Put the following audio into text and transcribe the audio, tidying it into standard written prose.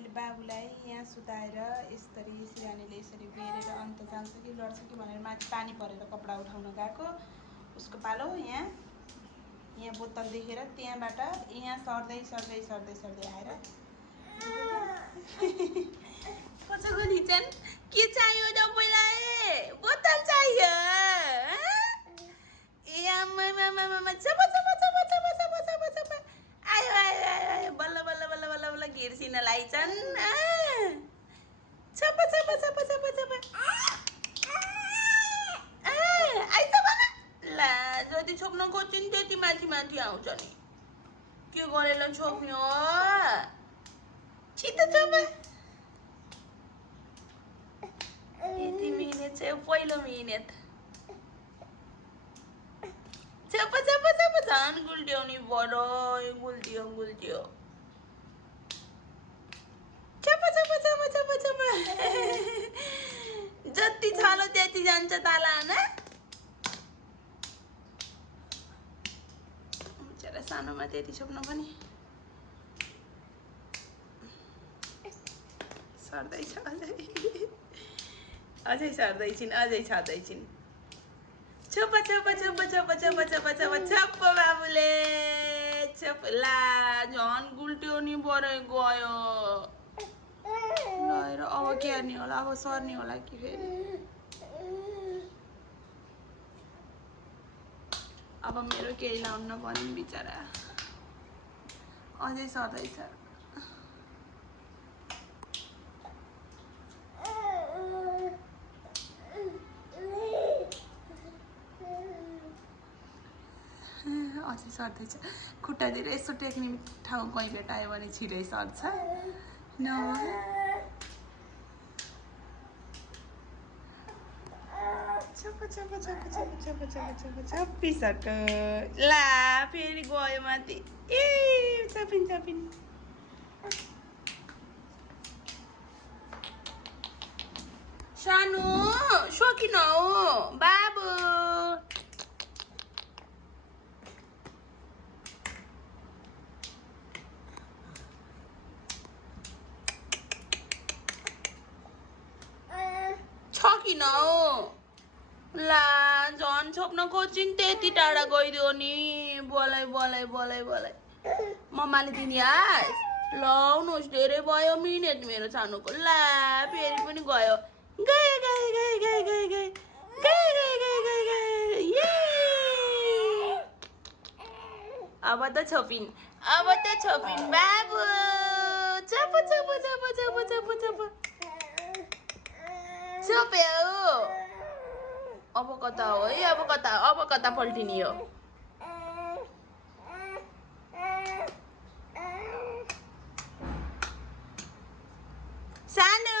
मैले बाबुलाई यहाँ सुताएर यसरी सिरानीले यसरी बेरेर अन्त जान्छ कि लड्छ कि भनेर माथि पानी परेर कपडा उठाउन गएको उसको पालो यहाँ बोतल देखेर त्यहाँबाट यहाँ सर्दै आएर कसैको निचन के चाहियो तपाईँलाई बोतल चाहियो ए आमा आयो बल्ल घेर्सिन लाइछन् ला जति छोप्न खोज्छु नि त्यति माथि आउँछ नि के गरेर छोप्ने हो छिटो छोप यति मिहिनेत छ पहिलो मिहिनेत चप झन् गुल्ट्याउने बडो गुल्ट्यो चप जति छालो त्यति जान्छ ताला हैन बिचारा सानोमा त्यति छोप्न पनि सर्दैछ अझै छर्दैछिन् छप बाबुले छप ला झन् गुल्ट्यो नि बरै गयो ल अब के गर्ने होला अब सर्ने होला कि फेरि अब मेरो केही लाउन नपर्ने बिचारा अझै सर्दैछ अझै सर्दैछ खुट्टातिर यसो टेक्ने ठाउँ कहीँ भेटायो भने छिटै सर्छ न छप्पिसक ला फेरि गयो माथि ए चपिन सानो सकिन हो बाबु किन हो ला झन् छोप्न खोज्छिन् त्यति टाढा गइदियो नि बोलाइ मम्माले दिने आस लाउनुहोस् धेरै भयो मिनेट मेरो सानोको ला फेरि पनि गयो गए अब त छोपिन् बाबु चप छोप्यो अब कता हो है अब कता पल्टिने हो सानो